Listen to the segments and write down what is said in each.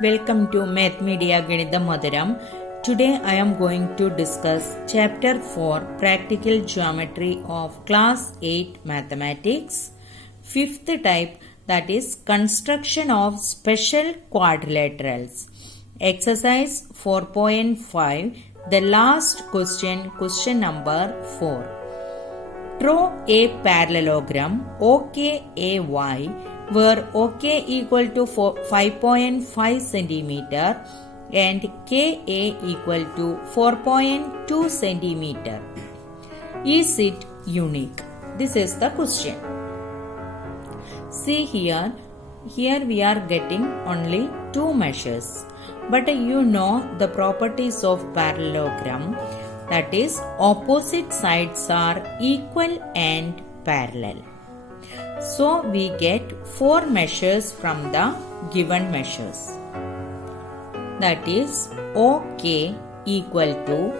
Welcome to Math Media Ganitha Madhuram. Today I am going to discuss Chapter 4 Practical Geometry of Class 8 Mathematics. Fifth type, that is Construction of Special Quadrilaterals. Exercise 4.5, the last question, question number 4. Draw a parallelogram OKAY where OK equal to 5.5 centimeter and KA equal to 4.2 centimeter. Is it unique? This is the question. See here we are getting only two measures. But you know the properties of parallelogram, that is opposite sides are equal and parallel. So we get four measures from the given measures. That is OK equal to,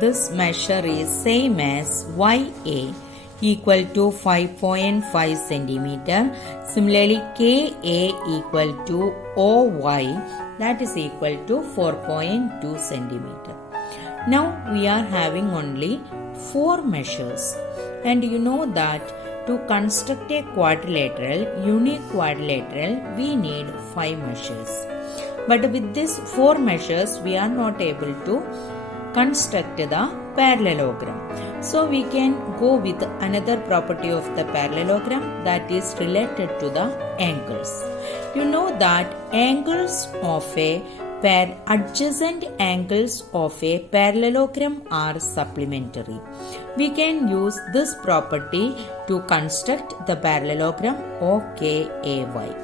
this measure is same as YA equal to 5.5 centimeter. Similarly KA equal to OY, that is equal to 4.2 centimeter. Now we are having only four measures, and you know that to construct a quadrilateral, unique quadrilateral, we need 5 measures. But with these 4 measures, we are not able to construct the parallelogram. So we can go with another property of the parallelogram, that is related to the angles. You know that angles of a adjacent angles of a parallelogram are supplementary. We can use this property to construct the parallelogram OKAY.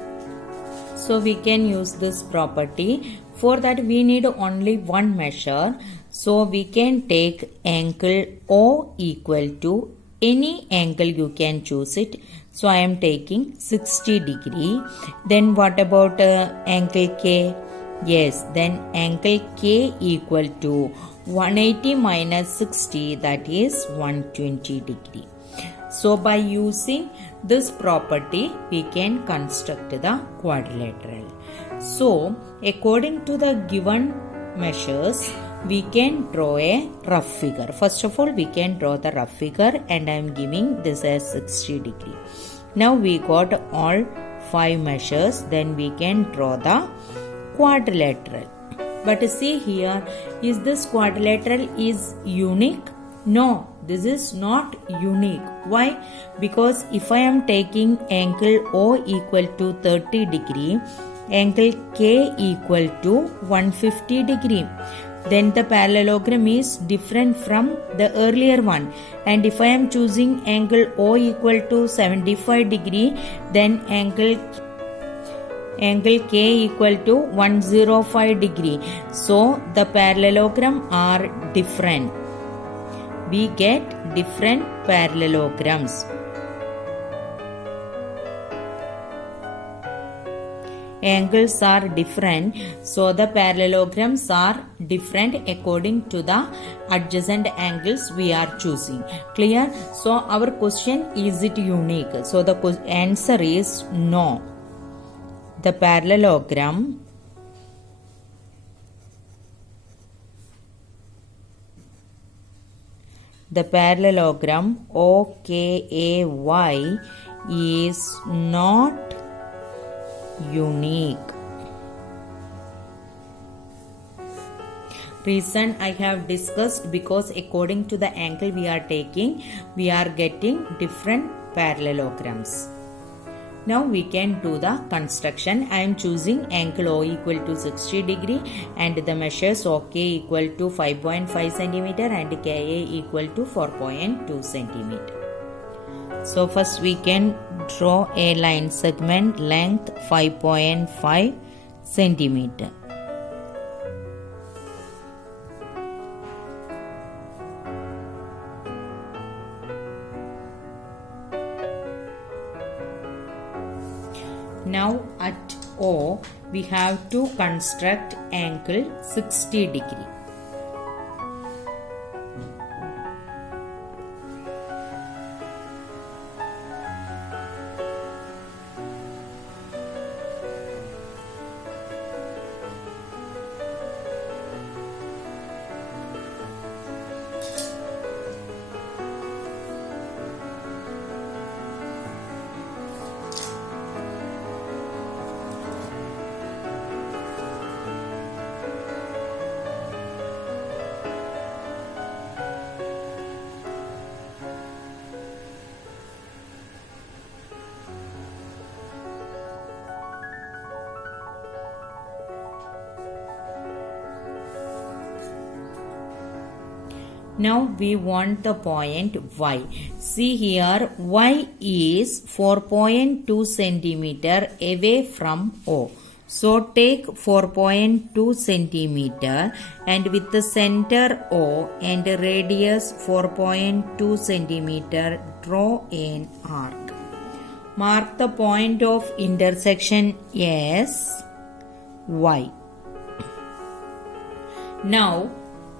So we can use this property. For that we need only one measure. So we can take angle O equal to any angle, you can choose it. So I am taking 60 degree. Then what about angle K? Yes, then angle K equal to 180 minus 60, that is 120 degree. So by using this property, we can construct the quadrilateral. So according to the given measures, we can draw a rough figure. First of all, we can draw the rough figure, and I am giving this as 60 degree. Now we got all 5 measures, then we can draw the quadrilateral. But see here, is this quadrilateral is unique? No, this is not unique. Why? Because if I am taking angle O equal to 30 degree, angle K equal to 150 degree, then the parallelogram is different from the earlier one. And if I am choosing angle O equal to 75 degree, then angle K equal to 105 degree. So the parallelogram are different. We get different parallelograms. Angles are different, so the parallelograms are different according to the adjacent angles we are choosing. Clear? So our question, is it unique? So the answer is no. The parallelogram OKAY is not unique. Reason I have discussed, because according to the angle we are taking, we are getting different parallelograms. Now we can do the construction. I am choosing angle O equal to 60 degree and the measures OK equal to 5.5 centimeter and KA equal to 4.2 centimeter. So first we can draw a line segment length 5.5 centimeter. Now at O, we have to construct angle 60 degree. Now we want the point y. See here, y is 4.2 centimeter away from O. So take 4.2 centimeter and with the center O and radius 4.2 centimeter draw an arc. Mark the point of intersection as y. Now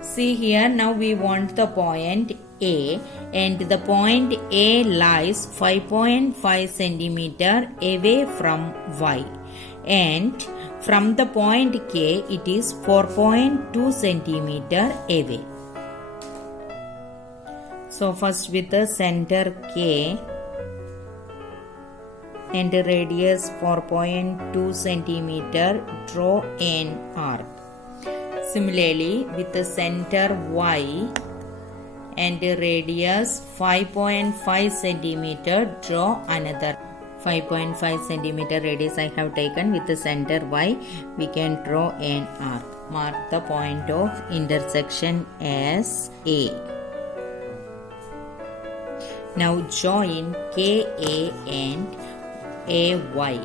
see here, now we want the point A and the point A lies 5.5 centimeter away from y and from the point K it is 4.2 centimeter away. So first with the center K and radius 4.2 centimeter draw an arc. Similarly, with the center Y and radius 5.5 centimeter, draw another 5.5 centimeter radius I have taken. With the center Y, we can draw an arc. Mark the point of intersection as A. Now join KA and AY.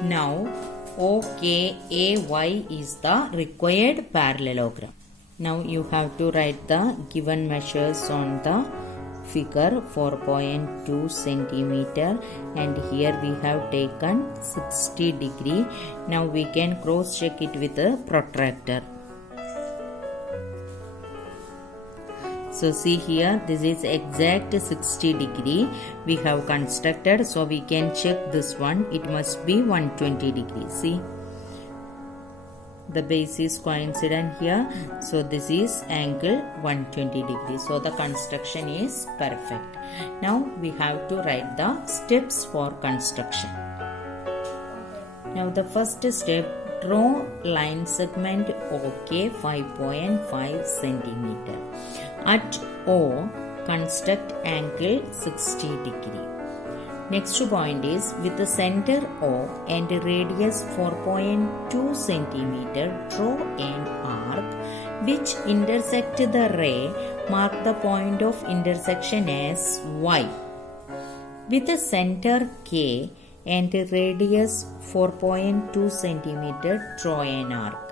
Now OKAY is the required parallelogram. Now you have to write the given measures on the figure. 4.2 centimeter and here we have taken 60 degree. Now we can cross check it with a protractor. So see here, this is exact 60 degree we have constructed. So we can check this one. It must be 120 degrees. See, the base is coincident here. So this is angle 120 degrees. So the construction is perfect. Now we have to write the steps for construction. Now the first step, draw line segment OK 5.5 centimeter. At O, construct angle 60 degree. Next point is with the center O and radius 4.2 centimeter, draw an arc which intersect the ray. Mark the point of intersection as Y. With the center K and radius 4.2 centimeter, draw an arc.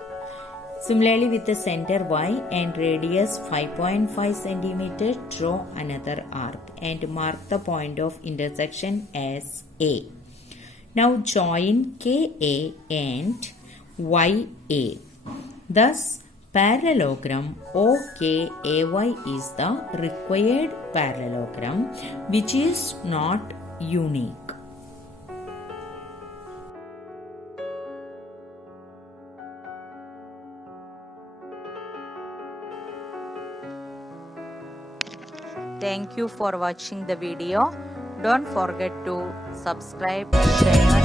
Similarly, with the center Y and radius 5.5 centimeter, draw another arc and mark the point of intersection as A. Now join KA and YA. Thus, parallelogram OKAY is the required parallelogram which is not unique. Thank you for watching the video. Don't forget to subscribe and share.